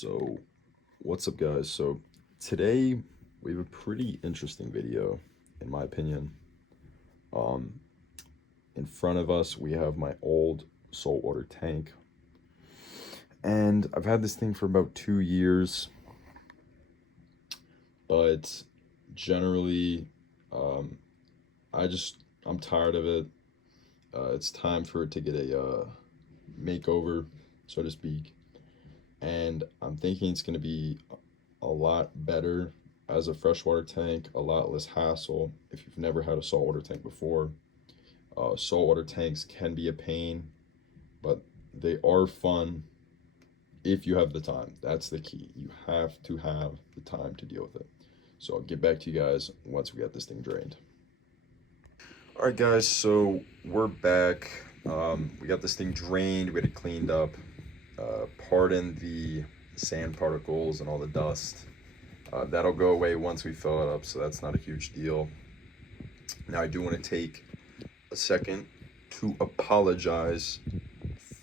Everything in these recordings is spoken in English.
So, what's up, guys? So, today we have a pretty interesting video, in my opinion. Um, in front of us, we have my old saltwater tank, and I've had this thing for about 2 years, but generally, um, I'm tired of it. It's time for it to get a makeover, so to speak. And I'm thinking it's going to be a lot better as a freshwater tank, a lot less hassle. If you've never had a saltwater tank before, saltwater tanks can be a pain, but they are fun if you have the time. That's the key. You have to have the time to deal with it. So I'll get back to you guys once we got this thing drained. All right, guys, so we're back. We got this thing drained, we had it cleaned up. Pardon the sand particles and all the dust. That'll go away once we fill it up, so that's not a huge deal. Now, I do want to take a second to apologize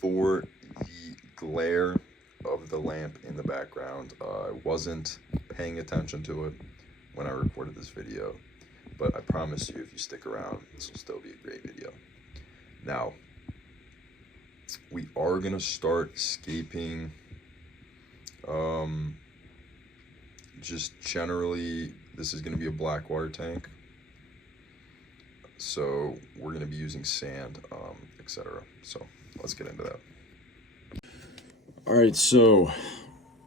for the glare of the lamp in the background. I wasn't paying attention to it when I recorded this video, but I promise you, if you stick around, this will still be a great video. Now, we are gonna start scaping. Just generally, this is gonna be a black water tank, so we're gonna be using sand, etc. So let's get into that. All right, so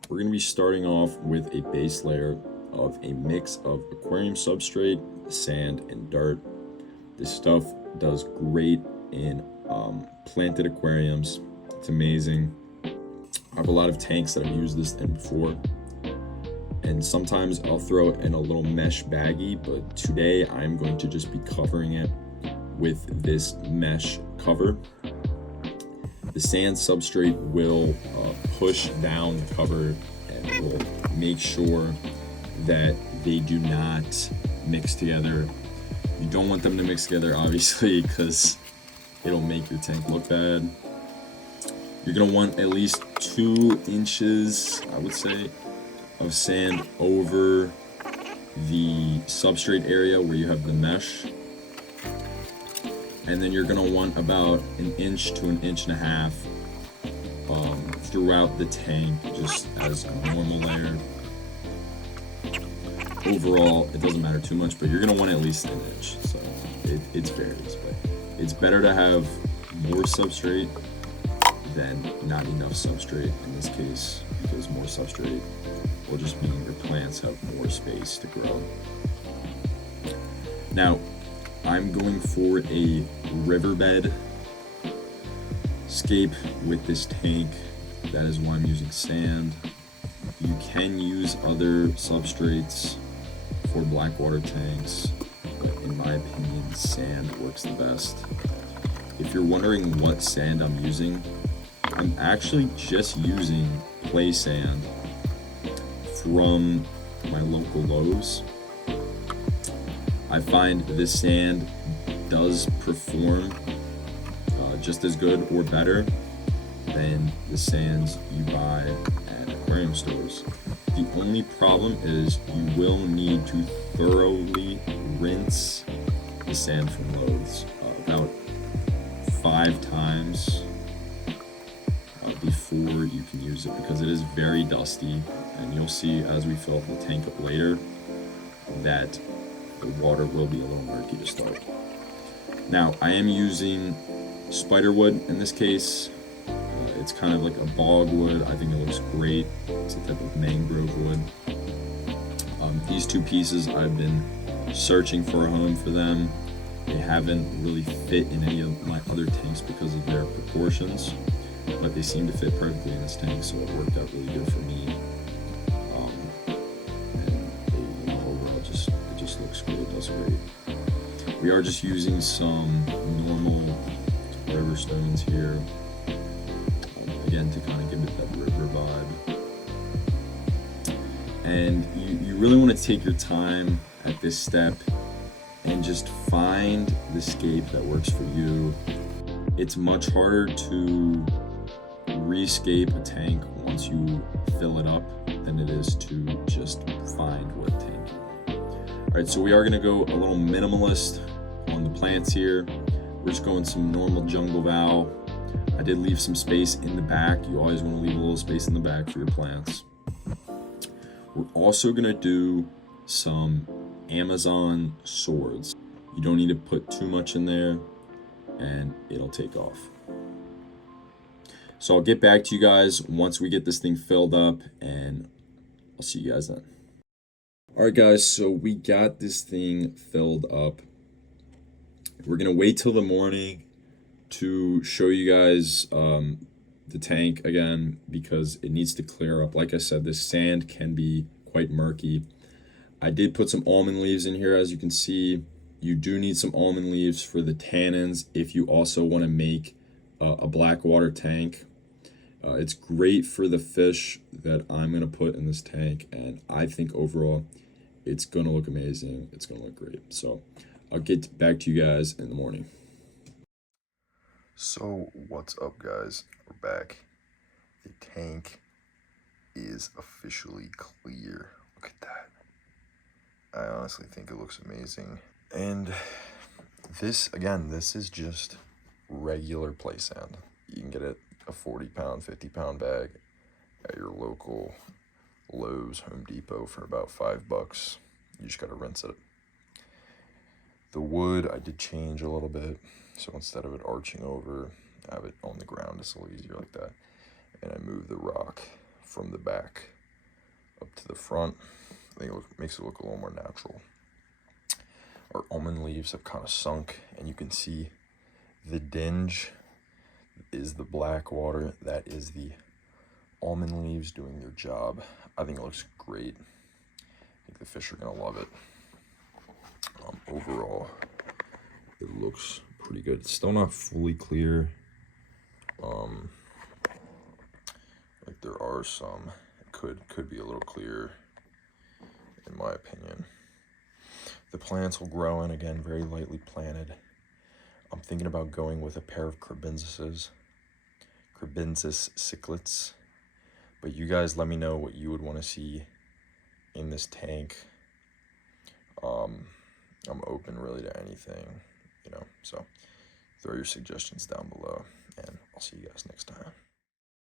we're gonna be starting off with a base layer of a mix of aquarium substrate, sand, and dirt. This stuff does great in planted aquariums. It's amazing. I have a lot of tanks that I've used this in before, and sometimes I'll throw it in a little mesh baggie, but today I'm going to just be covering it with this mesh cover. The sand substrate will push down the cover and will make sure that they do not mix together. You don't want them to mix together, obviously, because it'll make your tank look bad. You're gonna want at least 2 inches, I would say, of sand over the substrate area where you have the mesh. And then you're gonna want about 1 inch to 1.5 inches throughout the tank, just as a normal layer. Overall, it doesn't matter too much, but you're gonna want at least 1 inch, so it varies. But it's better to have more substrate than not enough substrate in this case, because more substrate will just mean your plants have more space to grow. Now, I'm going for a riverbed scape with this tank. That is why I'm using sand. You can use other substrates for black water tanks, but in my opinion, sand works the best. If you're wondering what sand I'm using, I'm actually just using play sand from my local Lowe's. I find this sand does perform just as good or better than the sands you buy at aquarium stores. The only problem is you will need to thoroughly rinse the sand from Lowe's about 5 times before you can use it, because it is very dusty, and you'll see as we fill the tank up later that the water will be a little murky to start. Now, I am using spiderwood in this case. It's kind of like a bog wood. I think it looks great. It's a type of mangrove wood. These 2 pieces, I've been searching for a home for them. They haven't really fit in any of my other tanks because of their proportions, but they seem to fit perfectly in this tank, so it worked out really good for me. And overall, it just looks cool. It does great. We are just using some normal river stones here, again, to kind of give it that river vibe. And you really want to take your time at this step and just find the scape that works for you. It's much harder to rescape a tank once you fill it up than it is to just find what tank. All right, so we are gonna go a little minimalist on the plants here. We're just going some normal jungle val. I did leave some space in the back. You always want to leave a little space in the back for your plants. We're also gonna do some Amazon swords. You don't need to put too much in there and it'll take off. So I'll get back to you guys once we get this thing filled up, and I'll see you guys then. All right, guys, so we got this thing filled up. We're gonna wait till the morning to show you guys the tank again, because it needs to clear up. Like I said, this sand can be quite murky. I did put some almond leaves in here, as you can see. You do need some almond leaves for the tannins if you also want to make a black water tank. It's great for the fish that I'm going to put in this tank, and I think overall it's going to look amazing. It's going to look great. So I'll get back to you guys in the morning. So what's up, guys? We're back. The tank is officially clear. Look at that. I honestly think it looks amazing. And this, again, this is just regular play sand. You can get it a 40-pound, 50-pound bag at your local Lowe's, Home Depot for about $5. You just gotta rinse it. The wood I did change a little bit, so instead of it arching over, I have it on the ground. It's a little easier like that. And I moved the rock from the back up to the front. I think it makes it look a little more natural. Our almond leaves have kind of sunk, and you can see the dinge is the black water. That is the almond leaves doing their job. I think it looks great. I think the fish are gonna love it. Overall, it looks pretty good. It's still not fully clear. Like there are some, it could be a little clearer, in my opinion. The plants will grow in, again, very lightly planted. I'm thinking about going with a pair of Crebensis cichlids. But you guys let me know what you would want to see in this tank. I'm open really to anything, you know, so throw your suggestions down below, and I'll see you guys next time.